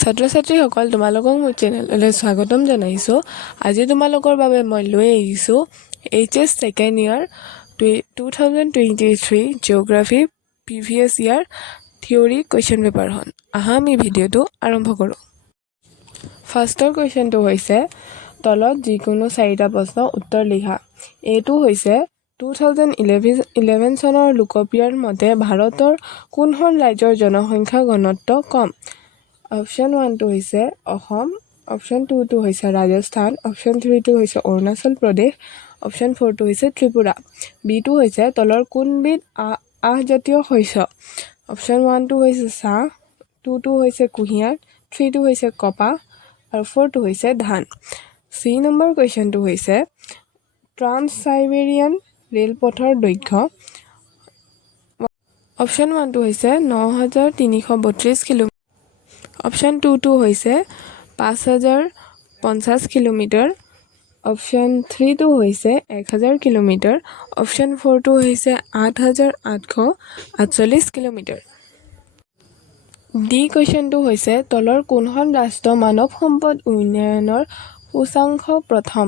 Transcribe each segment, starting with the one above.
ছাত্ৰ ছাত্ৰীসকল তোমালোকক মোৰ চেনেললৈ স্বাগতম জনাইছোঁ। আজি তোমালোকৰ বাবে মই লৈ আহিছোঁ HS second year 2023 geography previous year theory question পেপাৰখন। আহা আমি ভিডিঅ'টো আৰম্ভ কৰোঁ। ফাৰ্ষ্টৰ কুৱেশ্যনটো হৈছে তলত যিকোনো 4টা প্ৰশ্নৰ উত্তৰ লিখা। এইটো হৈছে 2011 চনৰ লোকপিয়ল মতে ভাৰতৰ কোনখন ৰাজ্যৰ জনসংখ্যা ঘনত্ব কম? অপশ্যন 1টো হৈছে অসম, অপশ্যন 2টো হৈছে ৰাজস্থান, অপশ্যন 3টো হৈছে অৰুণাচল প্ৰদেশ, অপশ্যন 4টো হৈছে ত্ৰিপুৰা। বিটো হৈছে তলৰ কোনবিধ আহজাতীয় শস্য? অপশ্যন 1টো হৈছে চাহ, 2টো হৈছে কুঁহিয়াৰ, 3টো হৈছে কপাহ আৰু 4টো হৈছে ধান। চি নম্বৰ কুৱেশ্যনটো হৈছে ট্ৰান্স চাইবেৰিয়ান ৰেলপথৰ দৈৰ্ঘ্য। অপশ্যন 1টো হৈছে 9332 কিলোমিটাৰ, অপশ্যন 2টো হৈছে 5050 কিলোমিটাৰ, অপশ্যন 3টো হৈছে 1000 কিলোমিটাৰ, অপশ্যন 4টো হৈছে 8848 কিলোমিটাৰ। ডি কুৱেশ্যনটো হৈছে তলৰ কোনখন ৰাষ্ট্ৰ মানৱ সম্পদ উন্নয়নৰ সূচাংক প্ৰথম?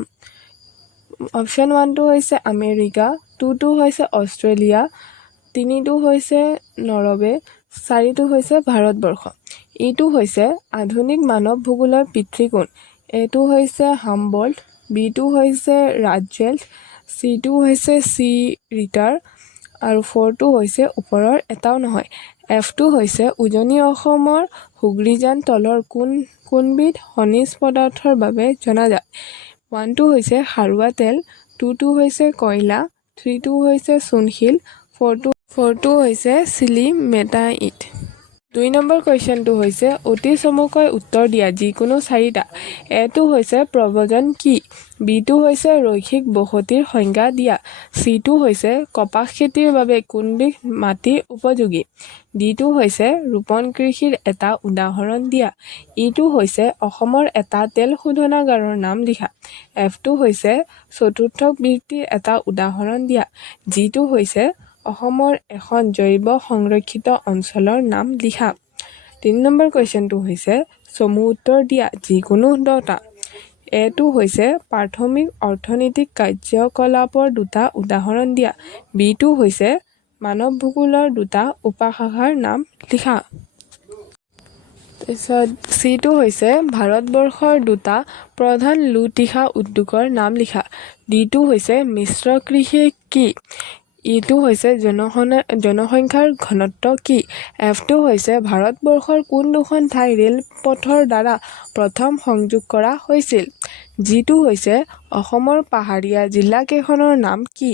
অপশ্যন 1টো হৈছে আমেৰিকা, 2টো হৈছে অষ্ট্ৰেলিয়া, 3টো হৈছে নৰৱে, 4টো হৈছে ভাৰতবৰ্ষ। এইটো হৈছে আধুনিক মানৱ ভূগোলৰ পিতৃ কোন? এইটো হৈছে হামবল্ট, বিটো হৈছে ৰাটজেল্ট, চিটো হৈছে চি ৰিটাৰ আৰু 4টো হৈছে ওপৰৰ এটাও নহয়। এফটো হৈছে উজনি অসমৰ হুগ্ৰীজান তলৰ কোনবিধ খনিজ পদাৰ্থৰ বাবে জনাজাত? 1টো হৈছে খাৰুৱা তেল, 2টো হৈছে কয়লা, 3টো হৈছে চূণশিল, 4টো হৈছে চিলিমেটাইট। 2 নম্বৰ কুৱেশ্যনটো হৈছে অতি চমুকৈ উত্তৰ দিয়া যিকোনো 4টা। এটো হৈছে প্ৰব্ৰজন কি? বিটো হৈছে ৰৈখিক বসতিৰ সংজ্ঞা দিয়া, চিটো হৈছে কপাহ খেতিৰ বাবে কোনবিধ মাটি উপযোগী, ডিটো হৈছে ৰোপণ কৃষিৰ এটা উদাহৰণ দিয়া, ইটো হৈছে অসমৰ এটা তেল শোধনাগাৰৰ নাম লিখা, এফটো হৈছে চতুৰ্থ বৃত্তিৰ এটা উদাহৰণ দিয়া, জিটো হৈছে অসমৰ এখন জৈৱ সংৰক্ষিত অঞ্চলৰ নাম লিখা। 3 নম্বৰ কুৱেশ্যনটো হৈছে চমু উত্তৰ দিয়া যিকোনো 10টা। এটো হৈছে প্ৰাথমিক অৰ্থনৈতিক কাৰ্যকলাপৰ 2টা উদাহৰণ দিয়া, বিটো হৈছে মানৱ ভূগোলৰ 2টা উপশাখাৰ নাম লিখা। তাৰপিছত চিটো হৈছে ভাৰতবৰ্ষৰ 2টা প্ৰধান লো-তীখা উদ্যোগৰ নাম লিখা, ডিটো হৈছে মিশ্ৰ কৃষি কি? ইটো হৈছে জনসংখ্যাৰ ঘনত্ব কি? এফটো হৈছে ভাৰতবৰ্ষৰ কোন দুখন ঠাই ৰেলপথৰ দ্বাৰা প্ৰথম সংযোগ কৰা হৈছিল? জিটো হৈছে অসমৰ পাহাৰীয়া জিলাকেইখনৰ নাম কি?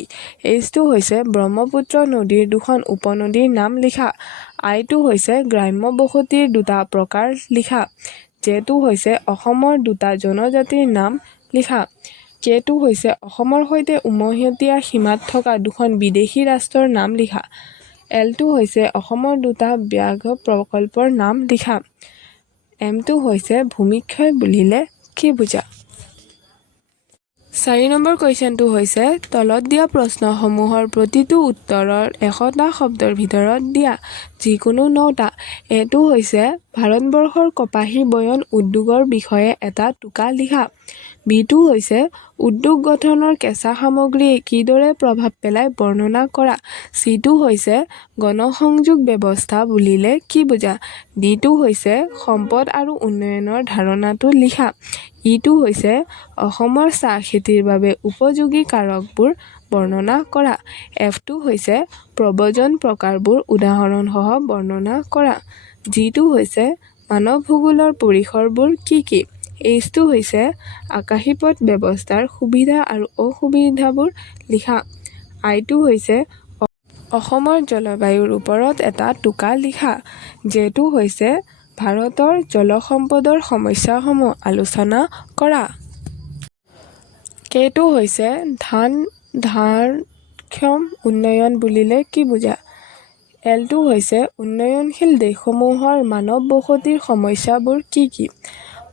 এইচটো হৈছে ব্ৰহ্মপুত্ৰ নদীৰ 2খন উপনদীৰ নাম লিখা, আইটো হৈছে গ্ৰাম্য বসতিৰ 2টা প্ৰকাৰ লিখা, জেটো হৈছে অসমৰ 2টা জনজাতিৰ নাম লিখা, কেটো হৈছে অসমৰ সৈতে উমৈহতীয়া সীমাত থকা 2খন বিদেশী ৰাষ্ট্ৰৰ নাম লিখা, এলটো হৈছে অসমৰ 2টা ব্যাঘ্ৰ প্ৰকল্পৰ নাম লিখা, এমটো হৈছে ভূমিক্ষয় বুলিলে কি বুজা? 4 নম্বৰ কুৱেশ্যনটো হৈছে তলত দিয়া প্ৰশ্নসমূহৰ প্ৰতিটো উত্তৰৰ 100টা শব্দৰ ভিতৰত দিয়া যিকোনো 9টা। এটো হৈছে ভাৰতবৰ্ষৰ কপাহী বয়ন উদ্যোগৰ বিষয়ে এটা টোকা লিখা, বিটো হৈছে উদ্যোগ গঠনৰ কেঁচা সামগ্ৰীয়ে কিদৰে প্ৰভাৱ পেলায় বৰ্ণনা কৰা, চিটো হৈছে গণসংযোগ ব্যৱস্থা বুলিলে কি বুজা, ডিটো হৈছে সম্পদ আৰু উন্নয়নৰ ধাৰণাটো লিখা, ইটো হৈছে অসমৰ চাহ খেতিৰ বাবে উপযোগী কাৰকবোৰ বৰ্ণনা কৰা, এফটো হৈছে প্ৰব্ৰজন প্ৰকাৰবোৰ উদাহৰণসহ বৰ্ণনা কৰা, জিটো হৈছে মানৱ ভূগোলৰ পৰিসৰবোৰ কি কি, এইচটো হৈছে আকাশীপথ ব্যৱস্থাৰ সুবিধা আৰু অসুবিধাবোৰ লিখা, আইটো হৈছে অসমৰ জলবায়ুৰ ওপৰত এটা টোকা লিখা, জেটো হৈছে ভাৰতৰ জলসম্পদৰ সমস্যাসমূহ আলোচনা কৰা, কেটো হৈছে ধাৰণক্ষম উন্নয়ন বুলিলে কি বুজা, এলটো হৈছে উন্নয়নশীল দেশসমূহৰ মানৱ বসতিৰ সমস্যাবোৰ কি কি।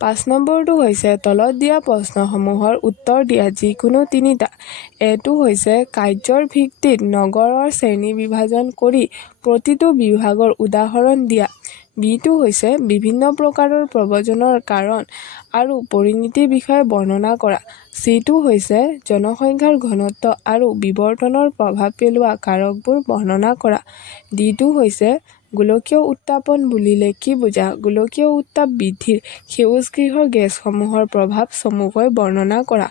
5 নম্বৰটো হৈছে তলত দিয়া প্ৰশ্নসমূহৰ উত্তৰ দিয়া যিকোনো 3টা। এটো হৈছে কাৰ্যৰ ভিত্তিত নগৰৰ শ্ৰেণীবিভাজন কৰি প্ৰতিটো বিভাগৰ উদাহৰণ দিয়া, বিটো হৈছে বিভিন্ন প্ৰকাৰৰ প্ৰব্ৰজনৰ কাৰণ আৰু পৰিণতিৰ বিষয়ে বৰ্ণনা কৰা। চিটো হৈছে জনসংখ্যাৰ ঘনত্ব আৰু বিবৰ্তনৰ প্ৰভাৱ পেলোৱা কাৰকবোৰ বৰ্ণনা কৰা। ডিটো হৈছে গোলকীয় উত্তাপন বুলিলে কি বুজা? গোলকীয় উত্তাপ বৃদ্ধিৰ সেউজগৃহ গেছসমূহৰ প্ৰভাৱ চমুকৈ বৰ্ণনা কৰা।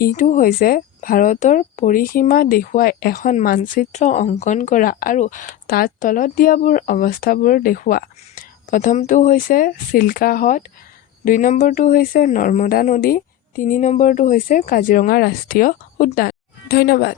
ইটো হৈছে ভাৰতৰ পৰিসীমা দেখুৱাই এখন মানচিত্ৰ অংকন কৰা আৰু তাত তলত দিয়াবোৰ অৱস্থাবোৰ দেখুওৱা। প্ৰথমটো হৈছে চিল্কা হ্ৰদ, ২ নম্বৰটো হৈছে নৰ্মদা নদী, ৩ নম্বৰটো হৈছে কাজিৰঙা ৰাষ্ট্ৰীয় উদ্যান। ধন্যবাদ।